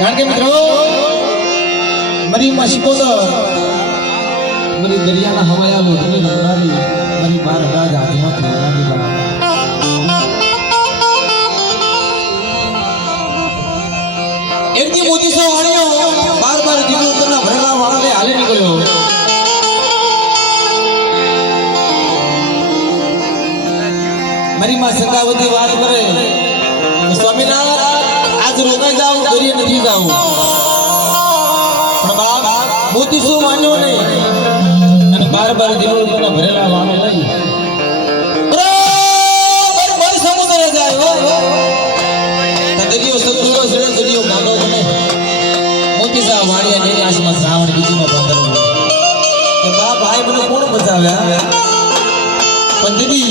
કારણ કે મિત્રો મારી માસીકો તો મારી દરિયાના હવાયા લોટની નવનારી મારી બાર રાજ હાથમાં નવનારી બા એરકી મોતી સો વાણિયો બાર જીવનના ભરેલા વાળાને હાલે નીકળ્યો મારી માં સંગાવતી વાત કરે સ્વામિનારાયણ આજ રોકાઈ જાવ દરિયે નથી જાવ પણ બાપ મોતી સો માન્યો નહીં અને બાર જીવનના ભરેલા વાળો લઈ બરાબર સમુદ્રે જાય હો દરિયો સતુરો છે દરિયો ગાંડો બને મોતી સા વાણિયા ની આસમાં શ્રાવણ બીજીનો પંદર કે બાપ ભાઈ મને કોણ બચાવ્યા પણ દીદી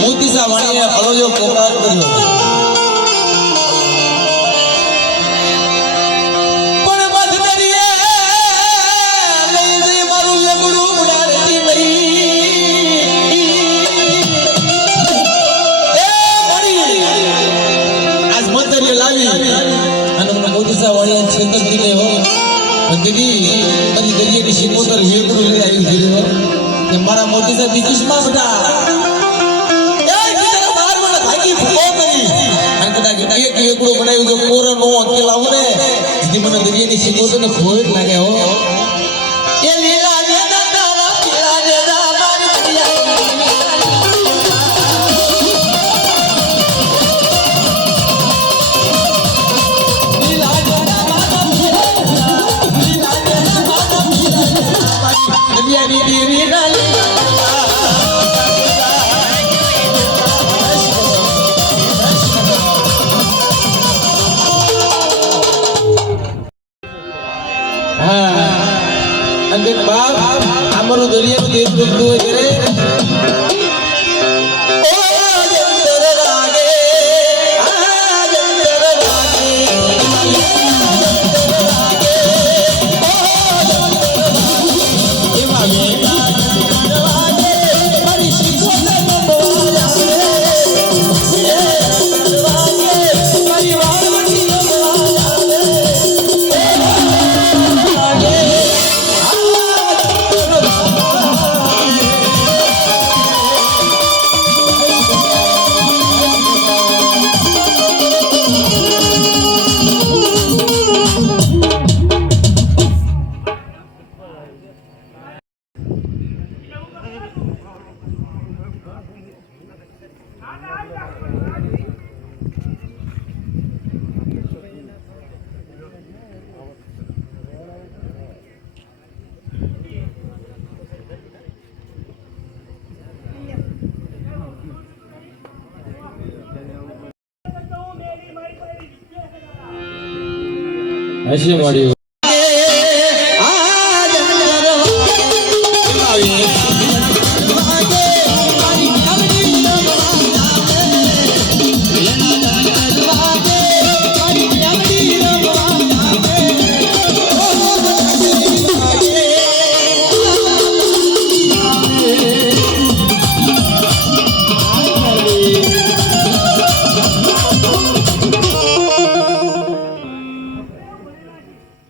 મોતી સા વાણિયા અળોજો પોકાર કર્યો મારા મોતી સાહેબ બીજું બધા એક એકડો બનાવ્યું જો કોરો નો અકેલા આવું ને જેથી મને દરિયાની શીખો તો ને ખોટ લાગે હો એ લીલા ને દાદા પીલા ને દા મારી અમારું દરિયાનું દેશ બનતું હોય ત્યારે હશે મળ્યું